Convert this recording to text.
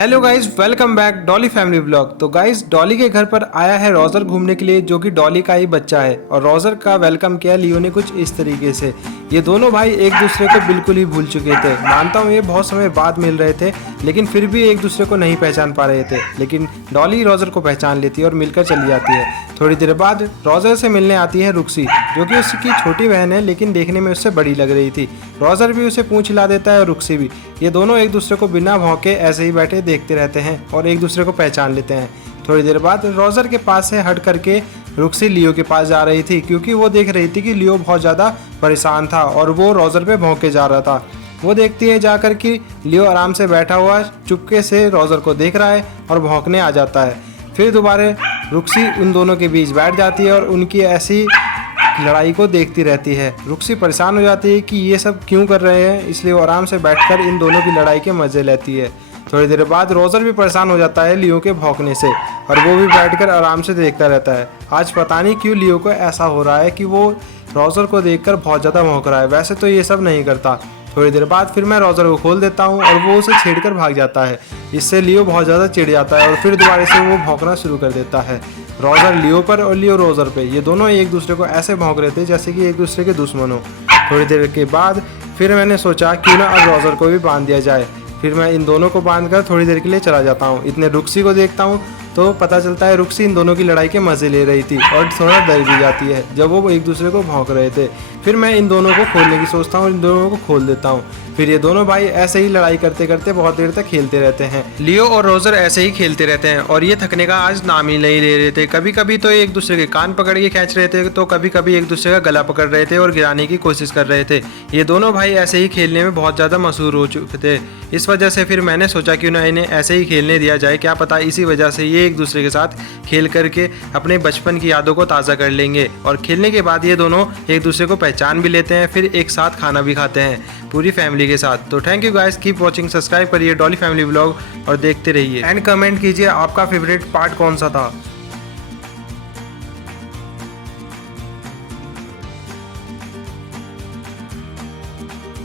Hello guys, welcome back Dolly family vlog. तो guys, Dolly के घर पर आया है रोजर घूमने के लिए, जो कि डॉली का ही बच्चा है। और रोजर का वेलकम किया लियो ने कुछ इस तरीके से। ये दोनों भाई एक दूसरे को बिल्कुल ही भूल चुके थे। मानता हूँ ये बहुत समय बाद मिल रहे थे, लेकिन फिर भी एक दूसरे को नहीं पहचान पा रहे थे। लेकिन डॉली रोजर को पहचान लेती है और मिलकर चली जाती है। थोड़ी देर बाद रोजर से मिलने आती है रुक्सी, जो कि उसकी छोटी बहन है, लेकिन देखने में उससे बड़ी लग रही थी। रोजर भी उसे पूंछ हिला देता है और रुक्सी भी। ये दोनों एक दूसरे को बिना भौंके ऐसे ही बैठे देखते रहते हैं और एक दूसरे को पहचान लेते हैं। थोड़ी देर बाद रोजर के पास से हट करके रुक्सी लियो के पास जा रही थी, क्योंकि वो देख रही थी कि लियो बहुत ज़्यादा परेशान था और वो रोजर पे भौंके जा रहा था। वो देखती है जाकर कि लियो आराम से बैठा हुआ चुपके से रोजर को देख रहा है और भौंकने आ जाता है। फिर दोबारा रुक्सी उन दोनों के बीच बैठ जाती है और उनकी ऐसी लड़ाई को देखती रहती है। रुक्सी परेशान हो जाती है कि ये सब क्यों कर रहे हैं, इसलिए वो आराम से बैठकर इन दोनों की लड़ाई के मज़े लेती है। थोड़ी देर बाद रोजर भी परेशान हो जाता है लियो के भौंकने से, और वो भी बैठकर आराम से देखता रहता है। आज पता नहीं क्यों लियो को ऐसा हो रहा है कि वो रोजर को देखकर बहुत ज़्यादा भौंक रहा है। वैसे तो ये सब नहीं करता। थोड़ी देर बाद फिर मैं रोजर को खोल देता हूँ और वो उसे छेड़कर भाग जाता है। इससे लियो बहुत ज़्यादा चिढ़ जाता है और फिर दोबारा से वो भौंकना शुरू कर देता है। रोजर लियो पर और लियो रोजर पे। ये दोनों एक दूसरे को ऐसे भौंक रहे थे जैसे कि एक दूसरे के दुश्मन हो। थोड़ी देर के बाद फिर मैंने सोचा क्यों ना अब रोजर को भी बांध दिया जाए। फिर मैं इन दोनों को बांधकर थोड़ी देर के लिए चला जाता हूँ। इतने रुक्सी को देखता हूँ तो पता चलता है रुक्सी इन दोनों की लड़ाई के मज़े ले रही थी और थोड़ा डर भी जाती है जब वो एक दूसरे को भौंक रहे थे। फिर मैं इन दोनों को खोलने की सोचता हूँ, इन दोनों को खोल देता हूँ। फिर ये दोनों भाई ऐसे ही लड़ाई करते करते बहुत देर तक खेलते रहते हैं। लियो और रोजर ऐसे ही खेलते रहते हैं और ये थकने का आज नाम ही नहीं ले रहे थे। कभी कभी तो एक दूसरे के कान पकड़ के खींच रहे थे, तो कभी कभी एक दूसरे का गला पकड़ रहे थे और गिराने की कोशिश कर रहे थे। ये दोनों भाई ऐसे ही खेलने में बहुत ज़्यादा मशहूर हो चुके थे। इस वजह से फिर मैंने सोचा क्यों ना इन्हें ऐसे ही खेलने दिया जाए। क्या पता इसी वजह से ये एक दूसरे के साथ खेल करके अपने बचपन की यादों को ताज़ा कर लेंगे। और खेलने के बाद ये दोनों एक दूसरे को पहचान भी लेते हैं, फिर एक साथ खाना भी खाते हैं पूरी फैमिली के साथ। तो thank you guys, keep watching, subscribe करिए डॉली फैमिली व्लॉग और देखते रहिए। एंड कमेंट कीजिए आपका फेवरेट पार्ट कौन सा था।